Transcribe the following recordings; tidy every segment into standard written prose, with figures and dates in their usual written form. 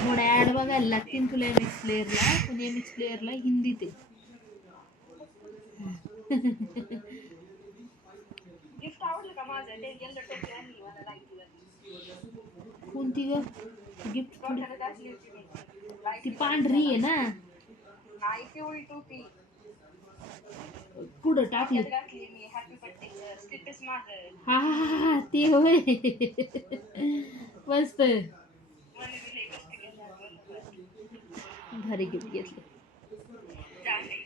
थोड्या ऍड बघायला लागतील तुला एमएक्स प्लेअरला, पण एमएक्स प्लेअरला हिंदीत आहे. गिफ्ट आवडलं का माझं? ते येल्लो टोपी आणली मला लाईटी वाली. कोणती ग गिफ्ट? डोक्याला घातली होती मी ती लाईटी पांढरी आहे ना? नाही पिवळी टोपी पुढं टाकली. डोक्यात घातली मी हॅपी बर्थडे स्टेटस माझं. हा हा हा हा, ती होय. मस्त मला दिले कष्ट केलं भारी गिफ्ट घेतलं.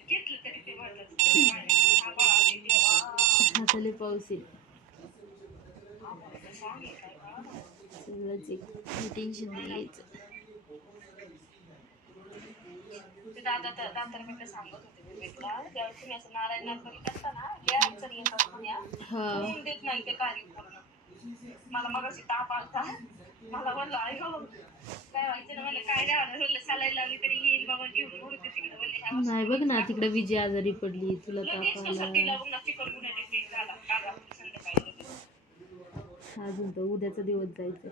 घेतलं तरी ते महत्वाचं. आभाळ आले देवा. हाताले पाऊस येईल. आभाळाचं song आहे काय बा. सगळंच एक टेन्शन नाही घ्यायचं. ते दादा सांगत होते विवेकला, जेव्हा तुम्ही असं नारायण नर्मली करता ना, लय अडचणी येतात म्हण्या. होऊन देत नाही ते कार्य पूर्ण. मला मगाशी ताप आलता, मला म्हणलं आई हो काय व्हायचं ना, मला काय नाही म्हणलं सलाईन लावली तरी येईल बाबा घेऊन उडते तिकडे बोलले. नाही बघ ना तिकडे विजय आजारी पडली, तुला ताप तिला आला. बघ ना चिकन गुन्हा झाला काल रात्री संध्याकाळी. अजून तर उद्याचा दिवस जायचं.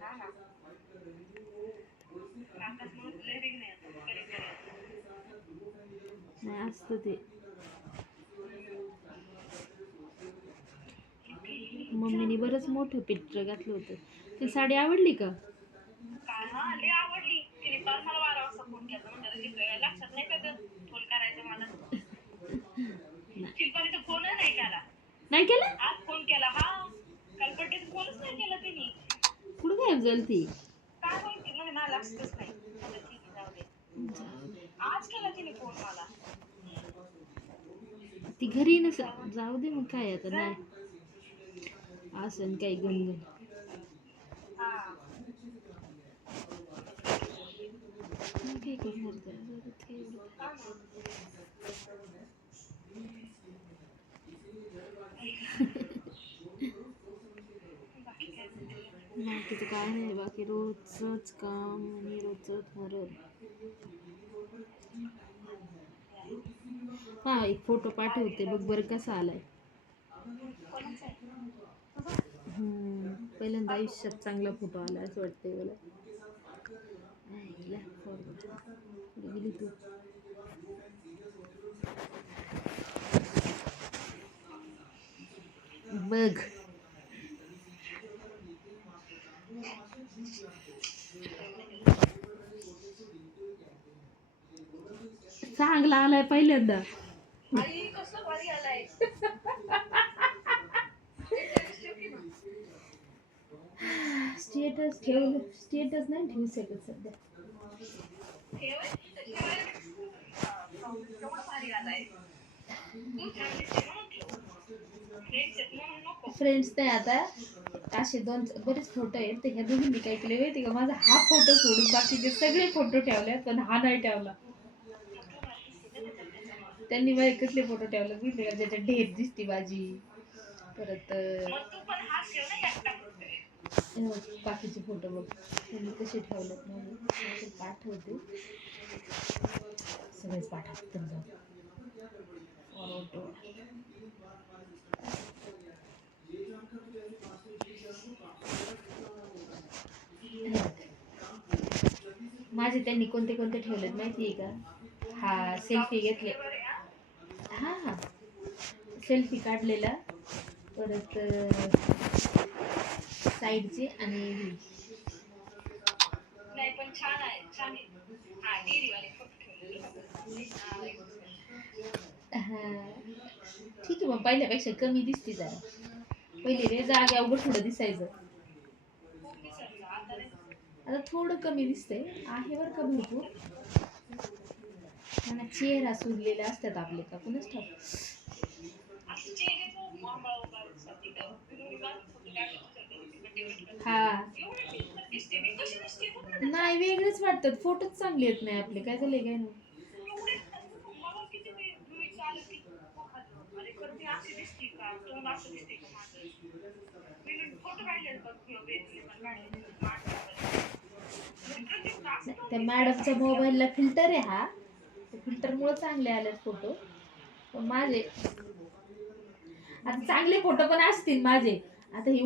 हा ना आकाश म्हणून लय रिंग नाही नाही असतं ते. मम्मीने बरंच मोठं पिक्चर घातलं होतं. ती साडी आवडली का? हा लय आवडली. तिने काल मला 12 वाजता फोन केला, म्हणजे लक्षात नाही का फोन करायचा मला. शिल्पाने तर फोनच नाही केला. नाही केला? आज फोन केला. हा काल बड्डेत फोनच नाही केला तिने. कुठं गायब झाली ती? काय माहिती, म्हणजे मला लक्षातच नाही. ठीक आहे जाऊ दे. आज केला तिने फोन मला. ती घरी नसेल, जाऊ दे मग काय आता. नाही असं काही गणगण. काय करणार बाकीचं काय नाही. बाकी रोजच काम आणि रोजच मरण. हा एक फोटो पाठवते बघ बरं कसा आलाय. पहिल्यांदा आयुष्यात चांगला फोटो आला असं वाटतंय मला. गेली तू. बघ चांगला आलाय पहिल्यांदा. स्टेटस ठेव. स्टेटस नाही ठेवू शकत सध्या. फ्रेंड्स ते आता असे बरेच फोटो आहेत. तर ह्या दोघींनी काय केले माहिती का, माझा हा फोटो सोडून बाकीचे सगळे फोटो ठेवले, पण हा नाही ठेवला. त्यांनी माझे कसले फोटो ठेवले माहिती का, ज्याच्यात ढेर दिसती माझी. परत बाकीचे फोटो बघ त्यांनी कसे ठेवलेत माझे. पाठवते सगळेच पाठवते. माझे त्यांनी कोणते कोणते ठेवलेत माहितीये का? हा सेल्फी घेतले. हा हा सेल्फी काढलेला, परत साईडचे आणि नाही पण छान आहे. छान आहे. हा डेअरीवाले ठीक आहे मग पहिल्यापेक्षा कमी दिसते जरा. पहिले रे जागे अवघड थोडं दिसायचं, आता थोडं कमी दिसतंय. आहे बरं का भरपूर. मला चेहरा सुरलेले असतात आपले का कुणच ठाऊक. हा नाही वेगळेच वाटतात. फोटोच चांगले येत नाही आपले. काय झालंय काय नाही. त्या मॅडमच्या मोबाईलला फिल्टर आहे हा. फिल्टर मुळे चांगले आलेत फोटो. पण माझे आता चांगले फोटो पण असतील माझे. आता हे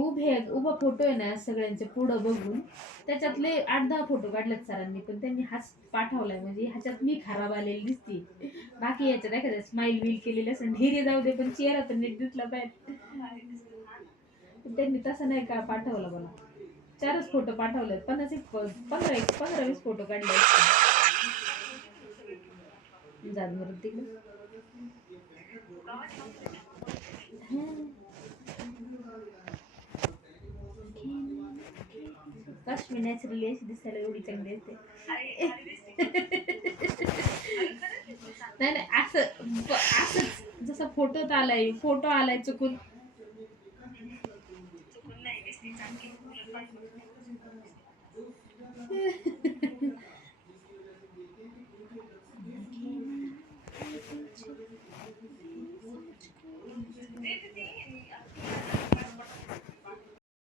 उभा फोटो आहे ना सगळ्यांचे पुढं बघून त्याच्यातले 8-10 फोटो काढलेत सरांनी, पण त्यांनी हाच पाठवलाय म्हणजे ह्याच्यात मी खराब आलेली दिसते. बाकी याच्यात एखाद्या स्माइल बिल केलेले असं ढेरे जाऊ दे, पण चेहरा तर नीट दिसला पाहिजे. पण त्यांनी तसं नाही का पाठवलं मला. 4च फोटो पाठवलेत. 15-20 फोटो काढले असतील. जात बरं तिकडे. काश्मीर नॅचरली अशी दिसायला एवढी चांगली असते. नाही नाही असंच जसं फोटोत आलाय, फोटो आलाय चुकून. चुकून नाही दिसली चांगली.